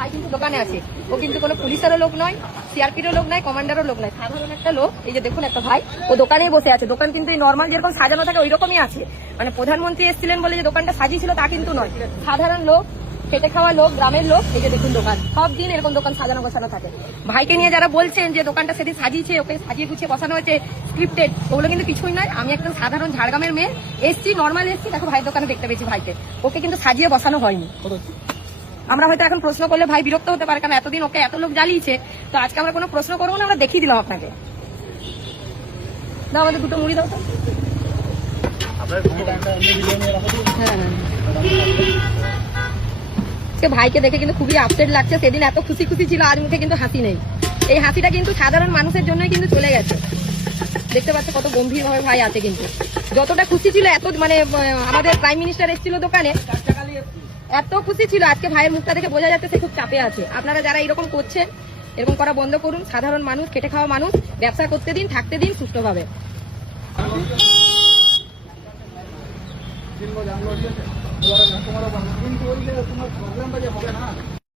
ভাই কিন্তু দোকানে আছে, ও কিন্তু কোনো পুলিশেরও লোক নয়, সিআরপিরও লোক নয়, কমান্ডারও লোক নয়, সাধারণ একটা লোক। এই যে দেখুন একটা ভাই, ও দোকানেই বসে আছে। দোকান কিন্তু নর্মাল যেরকম সাজানো থাকে ওই রকমই আছে, মানে প্রধানমন্ত্রী এসেছিলেন বলে যে দোকানটা সাজিয়েছিল তা কিন্তু নয়। সাধারণ লোক, খেটে খাওয়া লোক, গ্রামের লোক। এই যে দেখুন দোকান, সব দিন এরকম দোকান সাজানো গোছানো থাকে। ভাইকে নিয়ে যারা বলছেন যে দোকানটা সেদিন সাজিয়েছে, ওকে সাজিয়ে গুছিয়ে বসানো হয়েছে স্ক্রিপ্টেড, ওগুলো কিন্তু কিছুই নয়। আমি একটা সাধারণ ঝাড়গ্রামের মেয়ে, এসছি নর্মাল এসছি, দেখো ভাই দোকানে দেখতে পেয়েছি ভাইকে, ওকে কিন্তু সাজিয়ে বসানো হয়নি। আমরা হয়তো এখন প্রশ্ন করলে ভাই বিরক্ত হতে পারে, কারণ এতদিন ওকে এত লোক জ্বালিয়েছে, তো আজকে আমরা কোনো প্রশ্ন করবো না, আমরা দেখিয়ে দিলাম আপনাকে। দাও আমাদের দুটো মুড়ি দাও তো। হ্যাঁ ভাইকে দেখে কিন্তু খুবই আপসেট লাগছে। সেদিন এত খুশি খুশি ছিল, আজ মুখে কিন্তু হাসি নেই। এই হাসিটা কিন্তু সাধারণ মানুষের জন্যই কিন্তু চলে গেছে। দেখতে পাচ্ছ কত গম্ভীর ভাবে ভাই আছে, কিন্তু যতটা খুশি ছিল এত, মানে আমাদের প্রাইম মিনিস্টার এসেছিল দোকানে, এত খুশি ছিল, আজকে ভাইয়ের মুখটা দেখে বোঝা যাচ্ছে সে খুব চাপে আছে। আপনারা যারা এরকম করছেন, এরকম করা বন্ধ করুন। সাধারণ মানুষ, খেটে খাওয়া মানুষ, ব্যবসা করতে দিন, থাকতে দিন সুষ্ঠুভাবে।